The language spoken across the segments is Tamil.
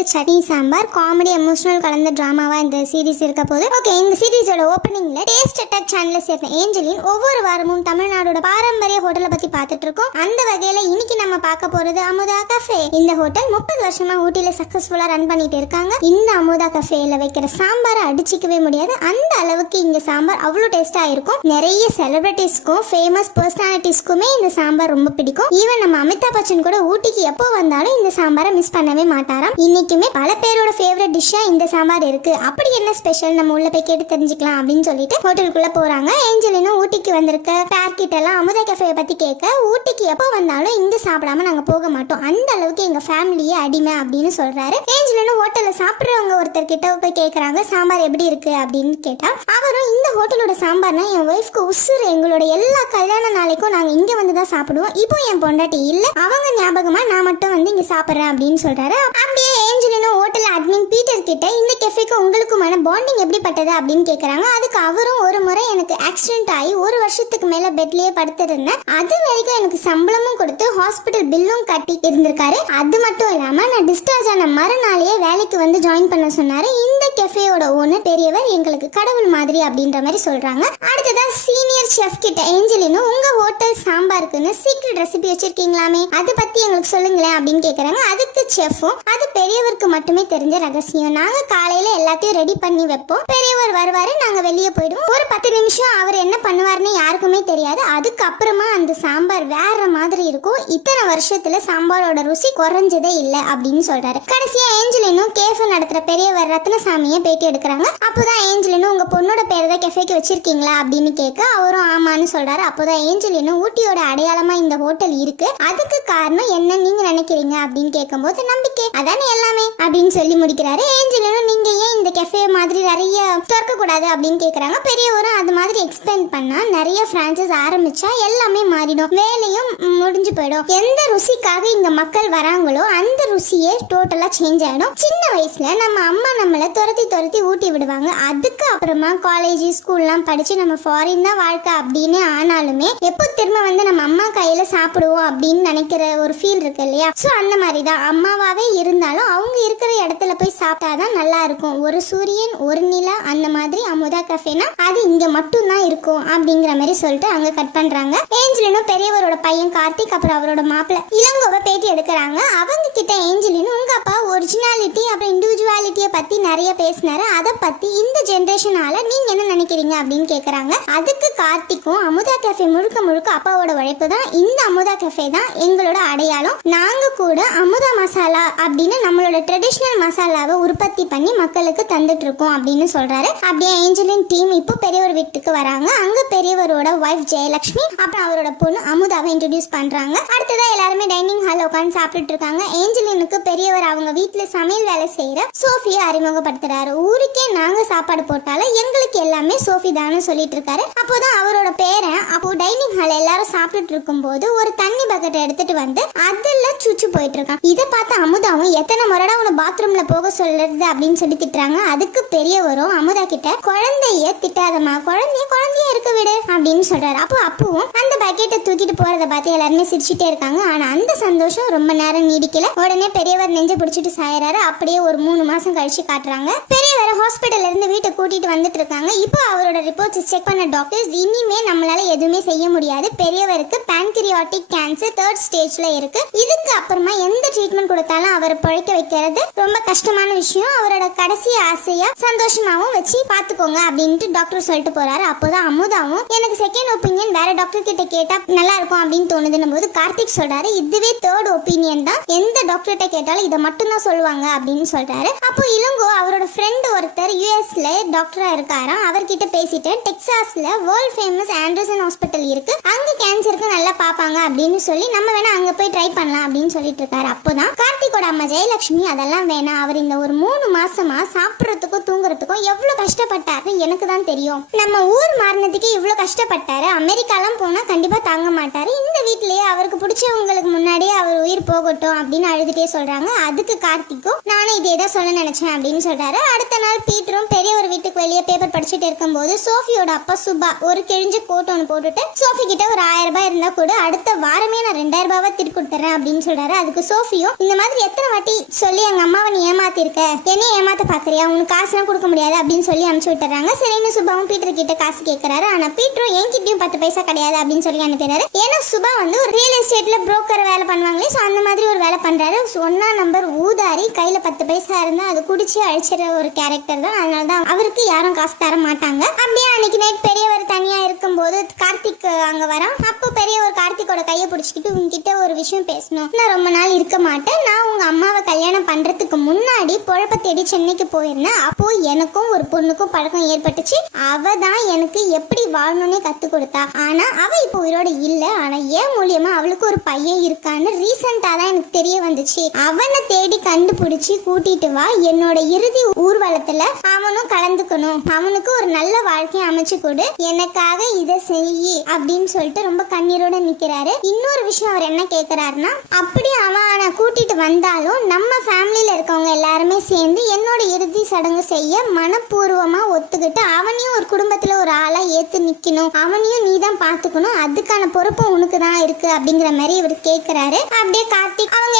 பேர் சட்னி சாம்பார் காமெடி எமோஷனல் கலந்த டிராமாவா இந்த சீரிஸ் இருக்க போது ஓகே இந்த சீரிஸோட ஓப்பனிங்ல டேஸ்ட் அட்டாக் சேனல்ல சேர்ந்த ஏஞ்சலின் ஒவ்வொரு வாரமும் தமிழ்நாடோட பாரம்பரிய ஹோட்டலை பத்தி பார்த்துட்டு இருக்கோம். அந்த வகையில இன்னைக்கு நம்ம பார்க்க போறது அமுதா கஃபே இந்த ஹோட்டல் முப்பது வருஷமா ஊட்டியில சக்சஸ்ஃபுல்லா ரன் பண்ணிட்டு இருக்காங்க. இந்த அமுதா கஃபேல வைக்கிற சாம்பாரை அடிச்சிக்கவே முடியாது. அந்த அளவுக்கு இங்க சாம்பார் அவ்வளோ டேஸ்டா இருக்கும். நிறைய செலிபிரிட்டிஸ்க்கும் ஃபேமஸ் பர்சனாலிட்டிஸ்க்குமே இந்த சாம்பார் ரொம்ப பிடிக்கும். ஈவன் நம்ம அமிதாப் பச்சன் கூட ஊட்டிக்கு எப்போ வந்தாலும் இந்த சாம்பாரை மிஸ் பண்ணவே மாட்டாராம். இன்னைக்குமே பல பேரோட ஃபேவரட் டிஷ்ஷாக இந்த சாம்பார் இருக்குது அப்படி என்ன ஸ்பெஷல் நம்ம உள்ள போய் கேட்டு தெரிஞ்சுக்கலாம் அப்படின்னு சொல்லிட்டு ஹோட்டலுக்குள்ளே போகிறாங்க ஏஞ்சலினும் ஊட்டிக்கு வந்திருக்க பேர் கிட்ட அமுதா கஃபேயை பற்றி கேட்க ஊட்டிக்கு எப்போ வந்தாலும் இங்கே சாப்பிடாம நாங்கள் போக மாட்டோம். அந்த அளவுக்கு எங்கள் ஃபேமிலியே அடிமை அப்படின்னு சொல்கிறாரு ஏஞ்சலினும் ஹோட்டலில் சாப்பிட்றவங்க ஒருத்தர் கிட்ட போய் கேட்குறாங்க சாம்பார் எப்படி இருக்கு? அப்படின்னு கேட்டால் அவரும் இந்த ஹோட்டலோட சாம்பார்னா என் ஒய்ஃப்க்கு உசுறு. எங்களோட எல்லா கல்யாண நாளைக்கும் நாங்கள் இங்கே வந்து தான் சாப்பிடுவோம். இப்போ என் பொண்டாட்டி இல்லை. அவங்க ஞாபகமாக நான் மட்டும் வந்து இங்கே சாப்பிட்றேன் அப்படின்னு சொல்கிறாரு அப்படியே ஏஞ்சலினும் ஹோட்டல் அட்மின் பீட்டர் கிட்ட இந்த கெஃபேக்கு உங்களுக்குமான பாண்டிங் எப்படிப்பட்டது அப்படின்னு கேட்குறாங்க அதுக்கு அவரும் ஒரு முறை எனக்கு ஆக்சிடென்ட் ஆகி ஒரு வருஷத்துக்கு மேலே பெட்லேயே படுத்திருந்தேன் அது வரைக்கும் எனக்கு சம்பளமும் கொடுத்து ஹாஸ்பிட்டல் பில்லும் கட்டி இருந்திருக்காரு. அது மட்டும் இல்லாம நான் டிஸ்சார்ஜ் ஆன மறுநாளையே வேலைக்கு வந்து ஜாயின் பண்ண சொன்னாரு. இந்த கெஃபேயோட ஓனர் பெரியவர் எங்களுக்கு கடவுள் மாதிரி அப்படின்ற மாதிரி சொல்றாங்க. அடுத்ததா சீனியர் செஃப் கிட்ட ஏஞ்சலினும் உங்க ஹோட்டல் சாம்பாருக்குன்னு சீக்ரெட் ரெசிபி வச்சிருக்கீங்களாமே? அதை பத்தி எங்களுக்கு சொல்லுங்களேன் அப்படின்னு கேட்குறாங்க அதுக்கு செஃப்பும் அது பெரியவருக்கு மட்டுமே தெரிஞ்ச ரகசியம். நாங்க காலையில எல்லாத்தையும் ரெடி பண்ணி வைப்போம். பெரியவர் வருவாரு நாங்க வெளியே போயிடுவோம். ஒரு பத்து நிமிஷம் அவர் என்ன பண்ணுவாருன்னு யாருக்குமே தெரியாது. அதுக்கப்புறமா அந்த சாம்பார் வேற மாதிரி இருக்கும். இத்தனை வருஷத்துல சாம்பாரோட ருசி குறைஞ்சதே இல்லை அப்படின்னு சொல்றாரு. கடைசியா ஏஞ்சலினும் கேஃபே நடத்துற பெரியவர் ரத்னசாமியை பேட்டி எடுக்கிறாங்க. அப்போதான் ஏஞ்சலினும் உங்க பொண்ணோட பேர் தான் கெஃபேக்கு வச்சிருக்கீங்களா? அப்படின்னு கேட்க அவரும் ஆமான்னு சொல்றாரு. அப்போதான் ஏஞ்சலினும் ஊட்டியோட அடையாளமா இந்த ஹோட்டல் இருக்கு. அதுக்கு காரணம் என்ன நீங்க நினைக்கிறீங்க? அப்படின்னு கேட்கும்போது நம்பிக்கை. அதானே எல்லாமே? அப்படின்னு சொல்லி முடிக்கிறாரு. ஏஞ்சலும் நீங்க ஏன் இந்த கெஃபே மாதிரி நிறைய திறக்க கூடாது அப்படின்னு கேக்குறாங்க. பெரியவரும் அது மாதிரி எக்ஸ்பிளைன் பண்ணா நிறைய பிரான்சஸ் ஆரம்பிச்சா எல்லாமே மாறிடும். வேலையும் முடிஞ்சு போயிடும். எந்த ருசிக்காக இங்க மக்கள் வராங்களோ அந்த ருசியே டோட்டலா சேஞ்ச் ஆயிடும். சின்ன வயசுல நம்ம அம்மா நம்மளை துரத்தி துரத்தி ஊட்டி விடுவாங்க. அதுக்கு அப்புறமா காலேஜ் ஸ்கூல்லாம் படிச்சு நம்ம ஃபாரின் தான் வாழ்க்கை அப்படின்னு ஆனாலுமே எப்போ திரும்ப வந்து நம்ம அம்மா கையில சாப்பிடுவோம் அப்படின்னு நினைக்கிற ஒரு ஃபீல் இருக்கு இல்லையா? ஸோ அந்த மாதிரி தான் அம்மா அம்மாவாகவே இருந்தாலும் அவங்க இருக்கிற இடத்துல போய் சாப்பிட்டா தான் நல்லா இருக்கும் ஒரு சூரியன் ஒரு நிலா அந்த மாதிரி அமுதா கஃபேனா அது இங்கே மட்டும் தான் இருக்கும் அப்படிங்கிற மாதிரி சொல்லிட்டு அவங்க கட் பண்றாங்க. ஏஞ்சலினும் பெரியவரோட பையன் கார்த்திக் அப்புறம் அவரோட மாப்பிள்ளை இளங்கோவை பேட்டி எடுக்கிறாங்க. அவங்க கிட்ட ஏஞ்சலினும் உங்க அப்பா ஒரிஜினாலிட்டி அப்புறம் இண்டிவிஜுவாலிட்டியை பற்றி நிறைய பேசினாரு. அதை பற்றி இந்த ஜென்ரேஷனால நீங்கள் என்ன நினைக்கிறீங்க? அப்படின்னு கேட்குறாங்க அதுக்கு கார்த்திக்கும் அமுதா கஃபே முழுக்க முழுக்க அப்பாவோட உழைப்பு தான். இந்த அமுதா கஃபே தான் எங்களோட அடையாளம். நாங்கள் கூட அமுதா மசாலா அப்படின்னு நம்மளோட ட்ரெடிஷ்னல் மசாலாவை உற்பத்தி பண்ணி மக்களுக்கு தந்துட்டு இருக்கோம் அப்படின்னு சொல்றாரு. அப்படியே ஏஞ்சலின் டீம் இப்போ பெரியவர் வீட்டுக்கு வராங்க. அங்க பெரியவரோட ஒய்ஃப் ஜெயலட்சுமி அப்புறம் அவரோட பொண்ணு அமுதாவை இன்ட்ரடியூஸ் பண்றாங்க. அடுத்ததா எல்லாருமே டைனிங் ஹால் உட்காந்து சாப்பிட்டுட்டு இருக்காங்க. ஏஞ்சலினுக்கு பெரியவர் அவங்க வீட்டுல சமையல் வேலை செய்யற சோஃபியை அறிமுகப்படுத்துறாரு. ஊருக்கே நாங்க சாப்பாடு போட்டாலும் எங்களுக்கு எல்லாமே சோஃபி தானே சொல்லிட்டு இருக்காரு. அப்போதான் அவரோட பேரன் அப்போ டைனிங் ஹால் எல்லாரும் சாப்பிட்டுட்டு இருக்கும்போது ஒரு தண்ணி பக்கெட் எடுத்துட்டு வந்து அதுல சுச்சு போயிட்டு இருக்கான். இதை பார்த்து அமுதாவும் எத்தனை முறைடா உன பாத்ரூம்ல போக சொல்றது? அப்படின்னு சொல்லி திட்டுறாங்க. அதுக்கு பெரியவரும் அமுதா கிட்ட குழந்தைய திட்டாதம்மா. குழந்தைய குழந்தைய இருக்க விடு. அப்படின்னு சொல்றாரு. அப்போ அப்பவும் அந்த பக்கெட்டை தூக்கிட்டு போறத பார்த்து எல்லாருமே சிரிச்சுட்டே இருக்காங்க. ஆனா அந்த சந்தோஷம் ரொம்ப நேரம் நீடிக்கல. உடனே பெரியவர் நெஞ்ச பிடிச்சிட்டு சாயறாரு. அப்படியே ஒரு மூணு மாசம் கழிச்சு காட்டுறாங்க. பெரியவரை ஹாஸ்பிட்டல்ல இருந்து வீட்டை கூட்டிட்டு வந்துட்டு இருக்காங்க. இப்போ அவரோட ரிப்போர்ட்ஸ் செக் பண்ண டாக்டர்ஸ் இனிமே நம்மளால எதுவுமே செய்ய முடியாது. பெரியவருக்கு பேன்கிரியாட்டிக் கேன்சர் தேர்ட் ஸ்டேஜ்ல இருக்கு. இதுக்கு அப்புறமா எந்த ட்ரீட்மெண்ட் கொடுத்தாலும் அவரை பழைக்க வைக்கிறது ரொம்ப கஷ்டமான விஷயம். அவரோட கடைசி ஆசையா சந்தோஷமாவும் வச்சு பாத்துக்கோங்க அப்படின்ட்டு டாக்டர் சொல்லிட்டு போறாரு. அப்போதான் அமுதாவும் எனக்கு செகண்ட் ஒப்பீனியன் வேற டாக்டர் கிட்ட கேட்டா நல்லா இருக்கும் அப்படின்னு தோணுதுன்னு போது கார்த்திக் சொல்றாரு இதுவே தேர்ட் ஒப்பீனியன் தான். எந்த டாக்டர்கிட்ட கேட்டாலும் இதை மட்டும் தான் சொல்லுவாங்க அப்படின்னு சொல்றாரு. அப்போ இளங்கோ அவரோட ஃப்ரெண்ட் ஒருத்தர் யூஎஸ்ல டாக்டரா இருக்காராம். அவர்கிட்ட பேசிட்டு டெக்சாஸ்ல வேர்ல்ட் ஃபேமஸ் ஆண்டர்சன் ஹாஸ்பிட்டல் இருக்கு. அங்க கேன்சருக்கு நல்லா பார்ப்பாங்க அப்படின்னு சொல்லி நம்ம வேணா அங்க போய் ட்ரை பண்ணலாம் அப்படின்னு சொல்லிட்டு இருக்காரு. அப்போதான் கார்த்திகோட அம்மா ஜெயலட்சுமி அதெல்லாம் வேணாம். அவர் இந்த ஒரு மூணு மாசமா சாப்பிட்றதுக்கும் தூங்குறதுக்கும் எவ்வளவு கஷ்டப்பட்டாரு எனக்கு தான் தெரியும். நம்ம ஊர் மாறினதுக்கு இவ்வளவு கஷ்டப்பட்டாரு. அமெரிக்காலாம் போனா கண்டிப்பா தாங்க மாட்டாரு. வீட்லயே அவருக்கு பிடிச்சவங்களுக்கு முன்னாடியே அவர் உயிர் போகட்டும் அப்படின்னு அழுதுட்டே சொல்றாங்க. அதுக்கு கார்த்திக்கும் நானும் இதே தான் சொல்ல நினைச்சேன் அப்படின்னு சொல்றாரு. அடுத்த நாள் பீட்டரும் பெரிய ஒரு வீட்டுக்கு வெளியே பேப்பர் படிச்சுட்டு இருக்கும்போது சோஃபியோட அப்பா சுபா ஒரு கிழிஞ்ச கோட் ஒன்று போட்டுட்டு சோஃபி கிட்ட ஒரு ஆயிரம் ரூபாய் இருந்தா கூட அடுத்த வாரமே நான் ரெண்டாயிரம் ரூபாவை திருப்பி கொடுத்துறேன் அப்படின்னு சொல்றாரு. அதுக்கு சோஃபியும் இந்த மாதிரி எத்தனை வாட்டி சொல்லி எங்க அம்மாவை நீ ஏமாத்திருக்க? என்ன ஏமாத்த பாக்குறியா? உனக்கு காசுலாம் கொடுக்க முடியாது அப்படின்னு சொல்லி அனுப்பிச்சு விட்டுறாங்க. சரின்னு சுபாவும் பீட்டர் கிட்ட காசு கேட்கறாரு ஆனா பீட்டரும் என்கிட்டயும் பத்து பைசா கிடையாது அப்படின்னு சொல்லி அனுப்பிடுறாரு. ஏன்னா சுபா வந்து ஒரு ரியல் எஸ்டேட்டில் புரோக்கர் வேலை பண்ணுவாங்களே ஸோ அந்த மாதிரி ஒரு வேலை பண்ணுறாரு ஸோ ஒன்றா நம்பர் ஊதாரி கையில் பத்து பைசா இருந்தால் அது குடிச்சு அழிச்சிற ஒரு கேரக்டர் தான். அதனால தான் அவருக்கு யாரும் காசு தர மாட்டாங்க. அப்படியே அன்னைக்கு நைட் பெரியவர் தனியாக இருக்கும்போது கார்த்திக் அங்கே வரான். அப்போ பெரியவர் கார்த்திக்கோட கையை பிடிச்சிக்கிட்டு உங்ககிட்ட ஒரு விஷயம் பேசணும். நான் ரொம்ப நாள் இருக்க மாட்டேன். நான் உங்கள் அம்மாவை கல்யாணம் பண்ணுறதுக்கு முன்னாடி பொழப்ப தேடி சென்னைக்கு போயிருந்தேன். அப்போ எனக்கும் ஒரு பொண்ணுக்கும் பழக்கம் ஏற்பட்டுச்சு. அவ தான் எனக்கு எப்படி வாழணும்னே கற்றுக் கொடுத்தா. ஆனால் அவ இப்போ உயிரோட இல்லை. ஆனால் ஏன் மூலியமா அவளுக்கு ஒரு பையன் இருக்கான்னு ரீசெண்டா தான் எனக்கு தெரிய வந்துச்சு. அவனை தேடி கண்டுபிடிச்சு கூட்டிட்டு வா. என்னோட இறுதி ஊர்வலத்துல அவனும் கலந்துக்கணும். அவனுக்கு ஒரு நல்ல வாழ்க்கையை அமைச்சு கொடு. எனக்காக இதை செய் அப்படின்னு சொல்லிட்டு ரொம்ப கண்ணீரோட நிக்கிறாரு. இன்னொரு விஷயம் அவர் என்ன கேட்கிறாருன்னா அப்படி அவனை கூட்டிட்டு வந்தாலும் நம்ம ஃபேமிலியில இருக்கவங்க எல்லாருமே சேர்ந்து என்னோட இறுதி சடங்கு செய்ய மனப்பூர்வமா ஒத்துக்கிட்டு அவனையும் ஒரு குடும்பத்துல ஒரு ஆளா ஏத்து நிக்கணும். அவனையும் நீ தான் பாத்துக்கணும். அதுக்கான பொறுப்பும் உனக்கு தான் இருக்கு அப்படிங்கிற மாதிரி இவர் கேக்குறாரு. அப்படியே கார்த்திக் அவங்க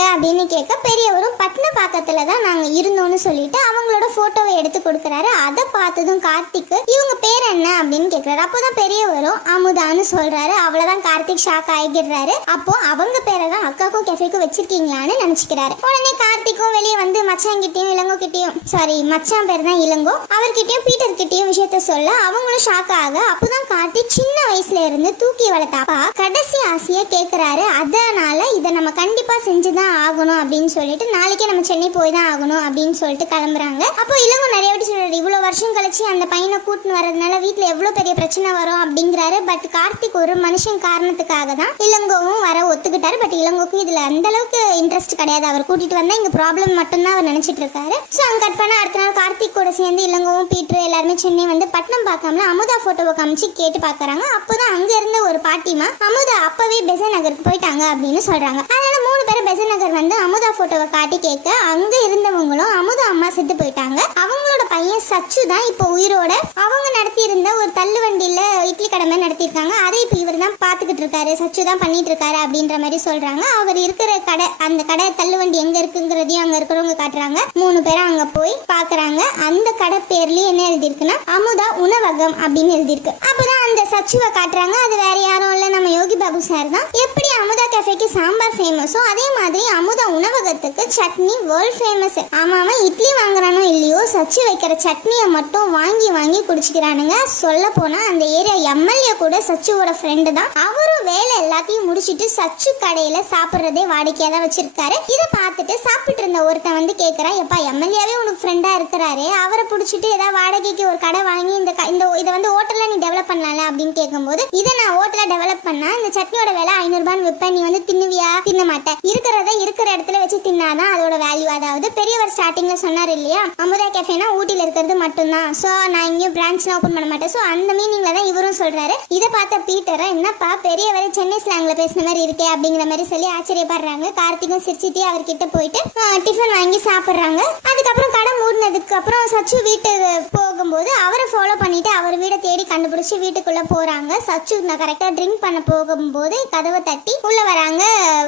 எங்க அப்படின்னு கேட்க பெரியவரும் பட்டினப்பாக்கத்துல தான் நாங்க இருந்தோம்னு சொல்லிட்டு அவங்களோட போட்டோவை எடுத்து கொடுக்குறாரு. அதை பார்த்ததும் கார்த்திக் இவங்க பேர் என்ன? அப்படின்னு கேட்கிறாரு. அப்போதான் பெரியவரும் அமுதான்னு சொல்றாரு. அவ்வளவுதான் கார்த்திக் ஷாக் ஆகிடுறாரு அப்போ அவங்க பேரை தான் அக்காக்கும் கெஃபேக்கும் வச்சிருக்கீங்களான்னு நினைச்சுக்கிறாரு. உடனே கார்த்திக்கும் வெளியே வந்து மச்சான் கிட்டயும் இளங்கோ கிட்டயும் சாரி மச்சான் பேர் தான் இளங்கோ அவர்கிட்டயும் பீட்டர் கிட்டயும் விஷயத்த சொல்ல அவங்களும் ஷாக் ஆக அப்போதான் கார்த்திக் சின்ன வயசுல இருந்து தூக்கி வளர்த்தாப்பா கடைசி ஆசையை கேட்கிறாரு. அதனால இதை நம்ம கண்டிப்பா செஞ்சுதான் ஆகணும் அப்படின்னு சொல்லிட்டு நாளைக்கே நம்ம சென்னை போய் தான் ஆகணும் அப்படின்னு சொல்லிட்டு கிளம்புறாங்க. அப்போ இளங்கோ நிறைய வாட்டி சொல்றாரு இவ்வளோ வருஷம் கழிச்சு அந்த பையனை கூட்டின்னு வரதுனால வீட்டில் எவ்வளோ பெரிய பிரச்சனை வரும் அப்படிங்கிறாரு. பட் கார்த்திக் ஒரு மனுஷன் காரணத்துக்காக தான் இளங்கோவும் வர ஒத்துக்கிட்டாரு. பட் இளங்கோக்கும் இதுல அந்த அளவுக்கு இன்ட்ரெஸ்ட் கிடையாது. அவர் கூட்டிட்டு வந்தா இங்க ப்ராப்ளம் மட்டும்தான் அவர் நினைச்சிட்டு இருக்காரு. ஸோ அங்க கட் பண்ண அடுத்த நாள் கார்த்திக் கூட சேர்ந்து இளங்கோவும் பீட்ரு எல்லாருமே சென்னை வந்து பட்னம் பார்க்காமல அமுதா போட்டோவை காமிச்சு கேட்டு பார்க்கறாங்க அப்போதான் அங்க இருந்த ஒரு பாட்டிமா அமுதா அப்பவே பெசன் நகருக்கு போயிட்டாங்க அப்படின்னு சொல்றாங்க. அதனால மூணு பேரும் பெசன் நகர் வந்து அமுதா போட்டோவை காட்டி கேட்க அங்க இருந்தவங்களும் அமுதா அம்மா செத்து போயிட்டாங்க. அவங்களோட பையன் சச்சு தான் இப்போ உயிரோட. அவங்க நடத்தி இருந்த ஒரு தள்ளு வண்டியில இட்லி கடமை நடத்தியிருக்காங்க. அதை இப்போ இவர் தான் பார்த்துக்கிட்டு இருக்காரு. சச்சு தான் பண்ணிட்டு இருக்காரு அப்படின்ற மாதிரி சொல்றாங்க. அவர் இருக்கிற கடை அந்த கடை தள்ளு வண்டி எங்க இருக்குங்கிறதையும் அங்க இருக்கிறவங்க காட்டுறாங்க. மூணு பேரும் அங்க போய் பாக்குறாங்க அந்த கடை பேர்லயும் என்ன எழுதியிருக்குன்னா அமுதா உணவகம் அப்படின்னு எழுதியிருக்கு. அப்பதான் அந்த சச்சுவை காட்டுறாங்க. அது வேற யாரும் இல்ல. நம்ம யோகி பாபு சார் தான். எப்படி அமுதா கஃபேக்கு சாம்பார் ஃபேமஸோ அதே மாதிரி அமுதா உணவகத்துக்கு சட்னி வேர்ல்ட் ஃபேமஸ் ஆமாம் இட்லி வாங்குறானோ இல்லையோ? சச்சு வைக்கிற சட்னியை மட்டும் வாங்கி வாங்கி குடிச்சுக்கிறானுங்க. சொல்ல போனால் அந்த ஏரியா எம்எல்ஏ கூட சச்சுவோட ஃப்ரெண்டு தான். அவரும் வேலை எல்லாத்தையும் முடிச்சுட்டு சச்சு கடையில சாப்பிட்றதே வாடிக்கையாக தான் வச்சிருக்காரு. இதை பார்த்துட்டு சாப்பிட்டு இருந்த ஒருத்தன் வந்து கேட்கறான் எப்பா எம்எல்ஏவே உனக்கு ஃப்ரெண்டா இருக்கிறாரு. அவரை பிடிச்சிட்டு ஏதாவது வாடகைக்கு ஒரு கடை வாங்கி இந்த இந்த இதை வந்து ஹோட்டல்ல நீ டெவலப் பண்ணலாம்ல? அப்படின்னு கேட்கும்போது இதை நான் ஹோட்டலில் டெவலப் பண்ணால் இந்த சட்னியோட விலை ஐநூறுபான்னு விற்பேன். நீ வந்து தின்னுவியா? தின்ன மாட்டேன். இருக்கிறத இருக்கிற இடத்துல வச்சு தின்னாதான் அதோட வேல்யூ அதாவது பெரியவர் ஸ்டார்டிங்ல சொன்னார் இல்லையா? அமுதா கேஃபேனா ஊட்டியில் இருக்கிறது மட்டும்தான். ஸோ நான் இங்கேயும் பிரான்ச்லாம் ஓப்பன் பண்ண மாட்டேன். ஸோ அந்த மீனிங்ல தான் இவரும் சொல்றாரு. இதை பார்த்த பீட்டரை என்னப்பா பெரியவர் சென்னை ஸ்லாங்ல பேசின மாதிரி இருக்கே அப்படிங்கிற மாதிரி சொல்லி ஆச்சரியப்படுறாங்க. கார்த்திகும் சிரிச்சிட்டு அவர்கிட்ட போயிட்டு டிஃபன் வாங்கி சாப்பிட்றாங்க. அதுக்கப்புறம் கடை மூடினதுக்கு அப்புறம் சச்சு வீட்டுக்கு போகும்போது அவரை ஃபாலோ பண்ணிட்டு அவர் வீடை தேடி கண்டுபிடிச்சு வீட்டுக்குள்ள போறாங்க. சச்சு நான் கரெக்டாக ட்ரிங்க் பண்ண போகும்போது கதவை தட்டி உள்ள வராங்க.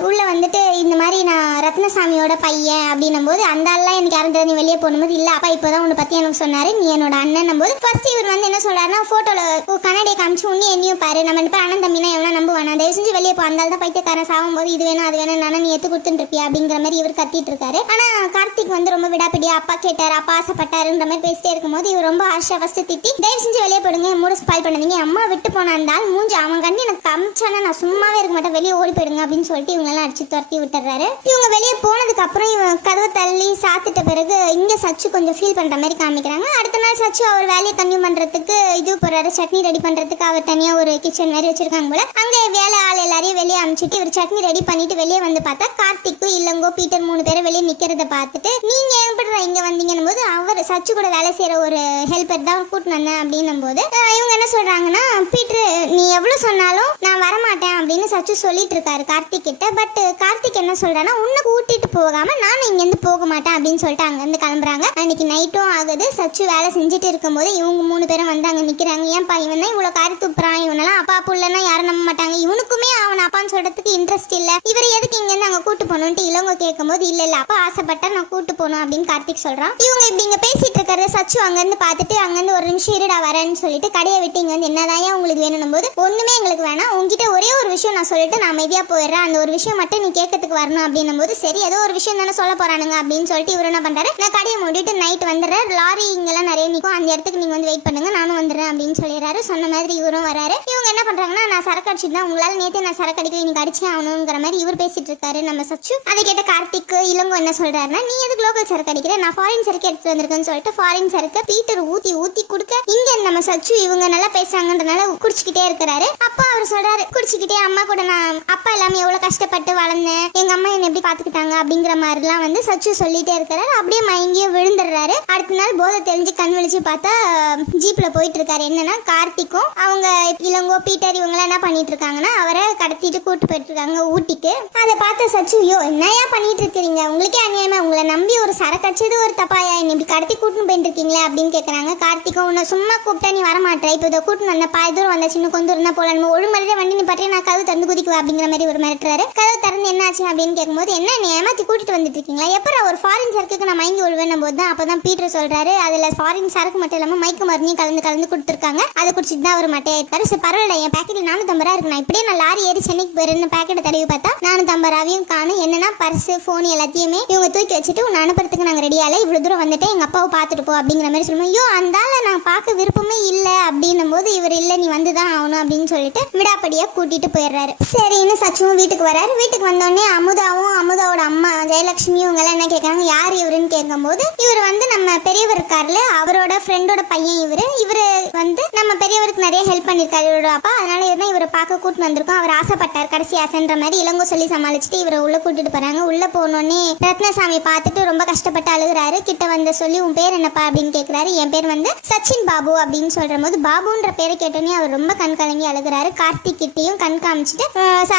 உள்ள வந்துட்டு இந்த மாதிரி நான் ரத்னசாமியோட பையன் அப்படின்னும் போது அந்த ஆள்லாம் எனக்கு யாரும் தெரிஞ்சு வெளியே போகும்போது இல்ல. அப்பா இப்போதான் உன்னை பத்தி எனக்கு சொன்னாரு. நீ என்னோட அண்ணன் போது ஃபர்ஸ்ட் இவர் வந்து என்ன சொல்றாருன்னா போட்டோல கண்ணாடியை காமிச்சு உன்னி என்னையும் பாரு. நம்ம ரெண்டு அண்ணன் தம்பினா எவனா நம்புவானா? தயவு செஞ்சு வெளியே போ. அந்த தான் பைத்தியக்காரன். சாகும் போது இது வேணும் அது வேணும் நானும் நீ எத்து கொடுத்துட்டு இருப்பியா அப்படிங்கிற மாதிரி இவர் கத்திட்டு இருக்காரு. ஆனா கார்த்திக் வந்து ரொம்ப விடாப்பிடியா அப்பா கேட்டாரு அப்பா ஆசைப்பட்டாருன்ற மாதிரி பேசிட்டே இருக்கும்போது இவர் ரொம்ப ஆஷா ஃபர்ஸ்ட் திட்டி தயவு செஞ்சு வெளியே போடுங்க மூட ஸ்பாயில் பண்ணுவீங்க அம்மா விட்டு போன இருந்தால் மூஞ்சி அவன் கண்டி எனக்கு காமிச்சானா நான் சும்மாவே இருக்க மாட்டேன். வெளியே ஓடி போயிடுங்க அப்படின்னு சொல்லிட்டு இவங்க எல்லாம் அடிச்சு துரத்தி விட்டுறாரு. இவங்க வெளியே போனதுக்கு அப்புறம் இவன் கதவை தள்ளி சாத்திட்ட பிறகு இங்க சச்சு கொஞ்சம் ஃபீல் பண்ணுற மாதிரி காமிக்கிறாங்க. அடுத்த நாள் சச்சு அவர் வேலையை கன்யூ பண்ணுறதுக்கு இது போறாரு சட்னி ரெடி பண்ணுறதுக்கு அவர் தனியாக ஒரு கிச்சன் மாதிரி வச்சிருக்காங்க போல. அங்கே வேலை ஆள் எல்லாரையும் வெளியே அனுப்பிச்சிட்டு இவர் சட்னி ரெடி பண்ணிட்டு வெளியே வந்து பார்த்தா கார்த்திக்கு இல்லங்கோ பீட்டர் மூணு பேரும் வெளியே நிற்கிறத பார்த்துட்டு நீங்கள் ஏன்படுற இங்கே வந்தீங்கன்னு போது அவர் சச்சு கூட வேலை செய்கிற ஒரு ஹெல்ப்பர் தான் கூட்டின்னு வந்தேன். அப்படின்னும் போது இவங்க என்ன சொல்கிறாங்கன்னா பீட்ரு நீ எவ்வளோ சொன்னாலும் நான் வரமாட்டேன் அப்படின்னு அப்படின்னு சச்சு சொல்லிட்டு இருக்காரு கார்த்திக் கிட்ட. பட் கார்த்திக் என்ன சொல்கிறான்னா உன்னை கூட்டிட்டு போகாமல் நானும் இங்கேருந்து போக மாட்டேன் அப்படின்னு சொல்லிட்டு அங்கேருந்து கிளம்புறாங்க. அன்னைக்கு நைட்டும் ஆகுது. சச்சு வேலை செஞ்சுட்டு இருக்கும்போது இவங்க மூணு பேரும் வந்து அங்கே நிற்கிறாங்க ஏன்ப்பா இவன் தான் இவ்வளோ காரி துப்புறான்? இவனெல்லாம் அப்பா புள்ளனா யாரும் நம்ப மாட்டாங்க. இவனுக்குமே அவன் அப்பான்னு சொல்கிறதுக்கு இன்ட்ரெஸ்ட் இல்லை. இவர் எதுக்கு இங்கேருந்து அங்கே கூட்டு போகணுன்ட்டு இளவங்க கேட்கும்போது இல்லை இல்லை அப்பா ஆசைப்பட்டா நான் கூட்டு போகணும் அப்படின்னு கார்த்திக் சொல்றான். இவங்க இப்படி இங்கே பேசிட்டு இருக்கிறத சச்சு அங்கேருந்து பார்த்துட்டு அங்கேருந்து ஒரு நிமிஷம் இருடா வரேன்னு சொல்லிட்டு கடையை விட்டு இங்கே வந்து என்னதான் உங்களுக்கு வேணும் போது ஒன்றுமே எங்களுக்கு வேணாம். உங்ககிட்ட ஒரு விஷயம் நான் சொல்லிட்டு நான் அமைதியாக போயிடுறேன். அந்த ஒரு விஷயம் மட்டும் நீ கேட்கறதுக்கு வரணும் அப்படின்னும் போது சரி ஏதோ ஒரு விஷயம் தானே சொல்ல போறானுங்க அப்படின்னு சொல்லிட்டு இவர் என்ன பண்றாரு? நான் கடையை மூடிட்டு நைட் வந்துடுறேன். லாரி இங்கெல்லாம் நிறைய நிற்கும் அந்த இடத்துக்கு நீங்க வந்து வெயிட் பண்ணுங்க. நானும் வந்துடுறேன் அப்படின்னு சொல்லிடுறாரு. சொன்ன மாதிரி இவரும் வராரு. இவங்க என்ன பண்றாங்கன்னா நான் சரக்கு அடிச்சுட்டு தான் உங்களால நேற்று நான் சரக்கு அடிக்கல இன்னைக்கு அடிச்சே ஆகணுங்கிற மாதிரி இவர் பேசிட்டு இருக்காரு. நம்ம சச்சு அதை கேட்ட கார்த்திக் இளங்கோ என்ன சொல்றாருன்னா நீ எதுக்கு லோக்கல் சரக்கு அடிக்கிற? நான் ஃபாரின் சரக்கு எடுத்துட்டு வந்திருக்கேன்னு சொல்லிட்டு ஃபாரின் சரக்கு பீட்டர் ஊத்தி ஊத்தி கொடுக்க இங்க நம்ம சச்சு இவங்க நல்லா பேசுறாங்கன்றனால குடிச்சுக்கிட்டே இருக்கிறாரு. அப்போ அவர் சொல்றாரு குடிச்சுக்கிட்டே அம்மா கூட நான் அப்பா எல்லாமே எவ்வளோ கஷ்டப்பட்டு வளர்ந்தேன் எங்க அம்மா என்ன எப்படி பார்த்துக்கிட்டாங்க அப்படிங்கிற மாதிரிலாம் வந்து சச்சு சொல்லிட்டே இருக்கிறாரு. அப்படியே மயங்கியே விழுந்துடுறாரு. அடுத்த நாள் போதை தெரிஞ்சு கண் விழிச்சு பார்த்தா ஜீப்ல போயிட்டு இருக்காரு என்னன்னா கார்த்திக்கும் அவங்க இளங்கோ பீட்டர் இவங்களாம் என்ன பண்ணிட்டு இருக்காங்கன்னா அவரை கடத்திட்டு கூட்டு போயிட்டு இருக்காங்க ஊட்டிக்கு. அதை பார்த்த சச்சு ஐயோ என்னையா பண்ணிட்டு இருக்கிறீங்க உங்களுக்கே அநியாயமா? உங்களை நம்பி ஒரு சரக்கடிச்சது ஒரு தப்பாயா? என்ன இப்படி கடத்தி கூட்டின்னு போயிட்டு இருக்கீங்களே அப்படின்னு கேட்கறாங்க கார்த்திக்கும். உன்னை சும்மா கூப்பிட்டா நீ வர மாட்டேன் இப்போ இதை கூட்டின்னு வந்த பாதி தூரம் வந்த சின்ன கொஞ்சம் இருந்தா போல நம்ம ஒழுங்கு வண்டி நீ பற்றி நான் கதவு திறந்து குதிக்குவா அப்படிங்கிற மாதிரி ஒரு மிரட்டுறாரு. கதவு திறந்து என்னாச்சு அப்படின்னு கேட்கும்போது என்ன நீ ஏமாத்தி கூட்டிட்டு வந்துட்டு இருக்கீங்களா எப்போ ஒரு ஃபாரின் சரக்குக்கு நான் மயங்கி விழுவேன் போது தான் அப்பதான் பீட்டர் சொல்றாரு. அதுல ஃபாரின் சரக்கு மட்டும் இல்லாம மயக்க மருந்தையும் கலந்து கலந்து கொடுத்துருக்காங்க. அதை குடிச்சிட்டு தான் அவர் மட்டையாயிருக்காரு சரி பரவாயில்ல என் பேக்கெட் நானூத்தம்பது ரூபா இருக்கு. நான் இப்படியே நான் லாரி ஏறி சென்னைக்கு போயிருந்த பேக்கெட்டை தடவி பார்த்தா நானூத்தம்பது ரூபாயும் காணும். என்னன்னா பர்ஸ் ஃபோன் எல்லாத்தையுமே இவங்க தூக்கி வச்சுட்டு உன்னை அனுப்புறதுக்கு நாங்கள் ரெடியால இவ்வளோ தூரம் வந்துட்டு எங்க அப்பாவை பார்த்துட்டு போ அப்படிங்கிற மாதிரி சொல்லுவோம் ஐயோ அந்தால நான் பார்க்க விருப்பமே இல்லை அப்படின்னும் போது இவர் இல்லை நீ வந்து தான் ஆகணும் அப்படின்னு சொல்லிட்டு விடாப்படியா கூட்டிட்டு போயிடுறாரு. சரின்னு சச்சுவும் வீட்டுக்கு வராரு. வீட்டுக்கு வந்தோடனே அமுதாவும் அமுதாவோட அம்மா ஜெயலட்சுமியும் இவங்க எல்லாம் என்ன கேட்காங்க யார் இவருன்னு கேட்கும்போது இவர் வந்து நம்ம பெரியவர் இருக்கார்ல அவரோட ஃப்ரெண்டோட பையன் இவரு. இவரு வந்து நம்ம பெரியவருக்கு நிறைய ஹெல்ப் பண்ணியிருக்காரு இவரோட அப்பா. அதனால இருந்தால் தான் இவரை பார்க்க கூட்டு வந்திருக்கோம். அவர் ஆசைப்பட்டார் கடைசி ஆசைன்ற மாதிரி இளங்கோ சொல்லி சமாளிச்சுட்டு இவரை உள்ள கூட்டிட்டு போறாங்க. உள்ள போனோடனே ரத்னசாமி பார்த்துட்டு ரொம்ப கஷ்டப்பட்டு அழுகுறாரு. கிட்ட வந்து சொல்லி உன் பேர் என்னப்பா? அப்படின்னு கேட்கிறாரு என் பேர் வந்து சச்சின் பாபு அப்படின்னு சொல்ற போது பாபுன்ற பேரை கேட்டோன்னே அவர் ரொம்ப கண் கலங்கி அழுகுறாரு. கார்த்திக் கிட்டையும் கண் காமிச்சிட்டு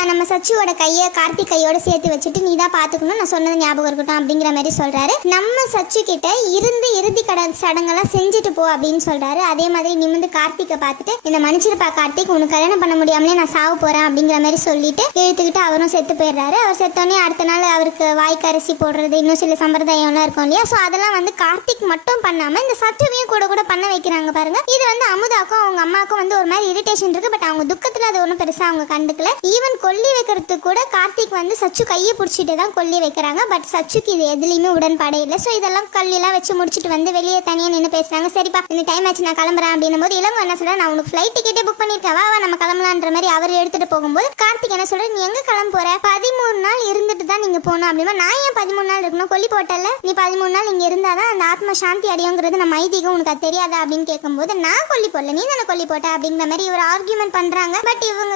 நம்ம சச்சியோட கையை கார்த்திக் கையோட சேர்த்து வச்சுட்டு நீ தான் பார்த்துக்கணும் நான் சொன்னது ஞாபகம் இருக்கட்டும் அப்படிங்கிற மாதிரி சொல்கிறாரு நம்ம சச்சு கிட்ட இருந்து இறுதி கடன் சடங்கெல்லாம் செஞ்சுட்டு போ அப்படின்னு சொல்கிறாரு அதே மாதிரி நிமிந்து கார்த்திக்கை பார்த்துட்டு இந்த மன்னிச்சிருப்பா கார்த்திக் உனக்கு கல்யாணம் பண்ண முடியாமலே நான் சாவு போகிறேன் அப்படிங்கிற மாதிரி சொல்லிட்டு இழுத்துக்கிட்டு அவரும் செத்து போயிடுறாரு. அவர் செத்தோடனே அடுத்த நாள் அவருக்கு வாய்க்கு அரிசி போடுறது இன்னும் சில சம்பிரதாயம்லாம் இருக்கும் இல்லையா? ஸோ அதெல்லாம் வந்து கார்த்திக் மட்டும் பண்ணாமல் இந்த சச்சுவையும் கூட கூட பண்ண வைக்கிறாங்க பாருங்க. இது வந்து அமுதாக்கும் அவங்க அம்மாவுக்கும் வந்து ஒரு மாதிரி இரிட்டேஷன் இருக்கு. பட் அவங்க துக்கத்தில் அது ஒன்றும் பெருசாக அவங்க கண்டுக்கல ஈவன் கொல்லி வைக்கிறதுக்கு கூட கார்த்திக் வந்து சச்சு கையை பிடிச்சிட்டு தான் கொல்லி வைக்கிறாங்க. பட் சச்சுக்கு இது எதுலையுமே உடன்பாடே இல்லை. ஸோ இதெல்லாம் கல்லாம் வச்சு முடிச்சுட்டு வந்து வெளியே தனியாக நின்று பேசுறாங்க. சரிப்பா இந்த டைம் ஆச்சு நான் கிளம்புறேன் அப்படின்னும் போது இளங்கோ என்ன சொல்றா நான் உனக்கு ஃப்ளைட் டிக்கெட்டே புக் பண்ணிருக்கேன். வா நம்ம கிளம்பலான்ற மாதிரி அவர் எடுத்துட்டு போகும்போது கார்த்திக் என்ன சொல்ற நீ எங்க கிளம்ப போற? பதிமூணு நாள் இருந்துட்டு தான் நீங்க போகணும் அப்படின்னா நான் ஏன் பதிமூணு நாள் இருக்கணும்? கொல்லி போட்டல நீ பதிமூணு நாள் இங்க இருந்தாதான் அந்த ஆத்ம சாந்தி அடையுங்கிறது நம்ம ஐதீகம் உனக்கு அது தெரியாதா அப்படின்னு கேட்கும்போது நான் கொல்லி போடல. நீ தானே கொல்லி போட்ட அப்படிங்கிற மாதிரி இவர் ஆர்கியூமெண்ட் பண்றாங்க. பட் இவங்க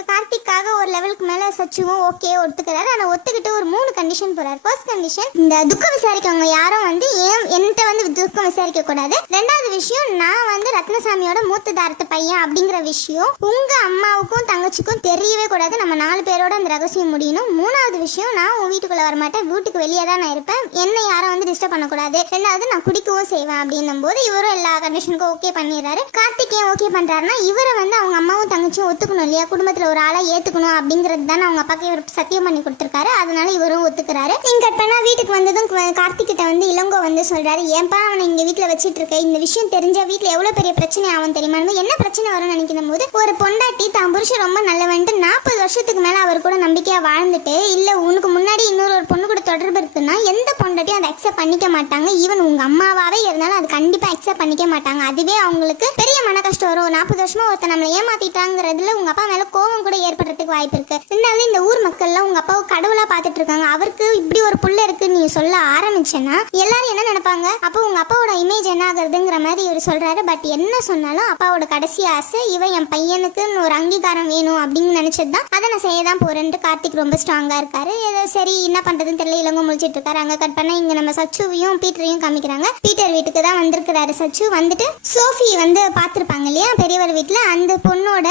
கார்த்திக்காக ஒரு லெவலுக்கு மேலே சச்சுவும் ஓகே ஒத்துக்கிறாரு. ஆனால் ஒத்துக்கிட்டு ஒரு மூணு கண்டிஷன் போகிறார் ஃபர்ஸ்ட் கண்டிஷன் இந்த துக்கம் விசாரிக்கவங்க யாரும் வந்து ஏன் என்கிட்ட வந்து துக்கம் விசாரிக்க கூடாது? ரெண்டாவது விஷயம் நான் வந்து ரத்னசாமியோட மூத்த தாரத்து பையன் அப்படிங்கிற விஷயம் உங்க அம்மாவுக்கும் தங்கச்சிக்கும் தெரியவே கூடாது. நம்ம நாலு பேரோட அந்த ரகசியம் முடியணும். மூணாவது விஷயம் நான் உன் வீட்டுக்குள்ளே வர மாட்டேன் வீட்டுக்கு வெளியே தான் நான் இருப்பேன். என்னை யாரும் வந்து டிஸ்டர்ப் பண்ணக்கூடாது. ரெண்டாவது நான் குடிக்கவும் செய்வேன் அப்படின்னும் போது இவரும் எல்லா கண்டிஷனுக்கும் ஓகே பண்ணிடுறாரு. கார்த்திக் ஏன் ஓகே பண்ணுறாருன்னா இவரை வந்து அவங்க அம்மாவும் தங்கச்சியும் ஒத்துக்கணும் இல்லையா? குடும்பத்தில் ஒரு ஆளை ஏத்துக்கணும் அப்படிங்கிறது தானே அவங்க அப்பாக்கு இவர் சத்தியம் பண்ணி கொடுத்துருக்காரு. அதனால இவரும் ஒத்துக்கிறாரு. நீங்க கட் பண்ணா வீட்டுக்கு வந்ததும் கார்த்திகிட்ட கார்த்திக் கிட்ட வந்து இளங்கோ வந்து சொல்றாரு ஏன்பா அவனை இங்க வீட்டுல வச்சிட்டு இருக்க? இந்த விஷயம் தெரிஞ்ச வீட்டுல எவ்வளவு பெரிய பிரச்சனை ஆகும் தெரியுமா? என்ன பிரச்சனை வரும்னு நினைக்கும் போது ஒரு பொண்டாட்டி தான் புருஷன் ரொம்ப நல்லவன்ட்டு நாற்பது வருஷத்துக்கு மேல அவர் கூட நம்பிக்கையா வாழ்ந்துட்டு இல்ல உனக்கு முன்னாடி இன்னொரு ஒரு பொண்ணு கூட தொடர்பு இருக்குன்னா எந்த பொண்டாட்டியும் அதை அக்செப்ட் பண்ணிக்க மாட்டாங்க. ஈவன் உங்க அம்மாவாவே இருந்தாலும் அது கண்டிப்பா அக்செப்ட் பண்ணிக்க மாட்டாங்க. அதுவே அவங்களுக்கு பெரிய மன கஷ்டம் வரும். நாற்பது வருஷமா ஒருத்தர் நம்மளை ஏமாத்திட்டாங்கிறதுல உங்க அப்பா மேல கோபம் கூட ஏற்படுறதுக்கு வாய்ப்பு இருக்கு. ரெண்டாவது இந்த ஊர் மக்கள்லாம் உங்க அப்பாவை கடவுளா பார்த்துட்டு இருக்காங்க அவருக்கு இப்படி ஒரு புள்ள இருக்கு நீ சொல்ல ஆரம்பிச்சேன்னா எல்லாரும் என்ன நினைப்பாங்க? அப்போ உங்க அப்பாவோட இமேஜ் என்ன ஆகுறதுங்கிற மாதிரி இவர் சொல்றாரு. பட் என்ன சொன்னாலும் அப்பாவோட கடைசி ஆசை இவன் என் பையனுக்குன்னு ஒரு அங்கீகாரம் வேணும் அப்படின்னு நினைச்சது தான் அதை நான் செய்ய தான் போறேன்ட்டு கார்த்திக் ரொம்ப ஸ்ட்ராங்கா இருக்காரு. ஏதோ சரி என்ன பண்றதுன்னு தெரியல இளங்க முழிச்சிட்டு இருக்காரு அங்க கட் பண்ணா இங்க நம்ம சச்சுவையும் பீட்டரையும் காமிக்கிறாங்க. பீட்டர் வீட்டுக்கு தான் வந்திருக்கிறாரு சச்சு. வந்துட்டு சோஃபி வந்து பார்த்துருப்பாங்க இல்லையா? பெரியவர் வீட்டுல அந்த பொண்ணோட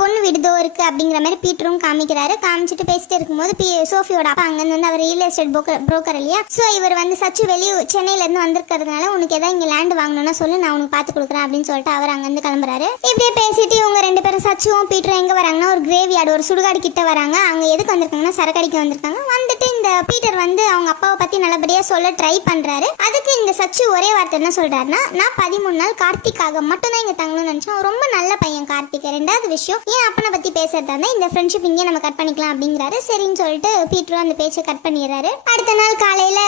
பொண்ணு விடுதோ இருக்கு அப்படிங்கிற மாதிரி பீட்டரும் காமிக்கிறாரு. காமிச்சிட்டு பேசிட்டு இருக்கும்போது பி சோஃபியோட அப்பா அங்கேருந்து வந்து அவர் ரியல் எஸ்டேட் புரோக்கர் புரோக்கர் இல்லையா? ஸோ இவர் வந்து சச்சு வெளியே சென்னையிலேருந்து வந்திருக்கிறதுனால உனக்கு எதாவது இங்கே லேண்ட் வாங்கணும்னா சொல்லு நான் உனக்கு பார்த்து கொடுக்குறேன் அப்படின்னு சொல்லிட்டு அவர் அங்கேருந்து கிளம்புறாரு. இப்படியே பேசிட்டு இவங்க ரெண்டு பேரும் சச்சுவும் பீட்டரும் எங்கே வராங்கன்னா ஒரு கிரேவி ஆடு ஒரு சுடுகாடு கிட்ட வராங்க. அவங்க எதுக்கு வந்திருக்காங்கன்னா சரக்கடிக்கு வந்திருக்காங்க. வந்துட்டு இந்த பீட்டர் வந்து அவங்க அப்பாவை பற்றி நல்லபடியாக சொல்ல ட்ரை பண்ணுறாரு அதுக்கு இந்த சச்சு ஒரே வார்த்தை என்ன சொல்கிறாருன்னா நான் பதிமூணு நாள் கார்த்திக்காக மட்டும்தான் இங்கே தங்கணும்னு நினச்சேன். ரொம்ப நல்ல பையன் கார்த்திக். ரெண்டாவது விஷயம் ஏன் அப்பனை பற்றி பேசுறதா இருந்தால் இந்த ஃப்ரெண்ட்ஷிப் இங்கே நம்ம கட் பண்ணிக்கலாம் அப்படிங்கிறாரு. சரின்னு சொல்லிட்டு பீட்டரும் அந்த பேச்சை கட் பண்ணிடுறாரு. அடுத்த நாள் காலையில்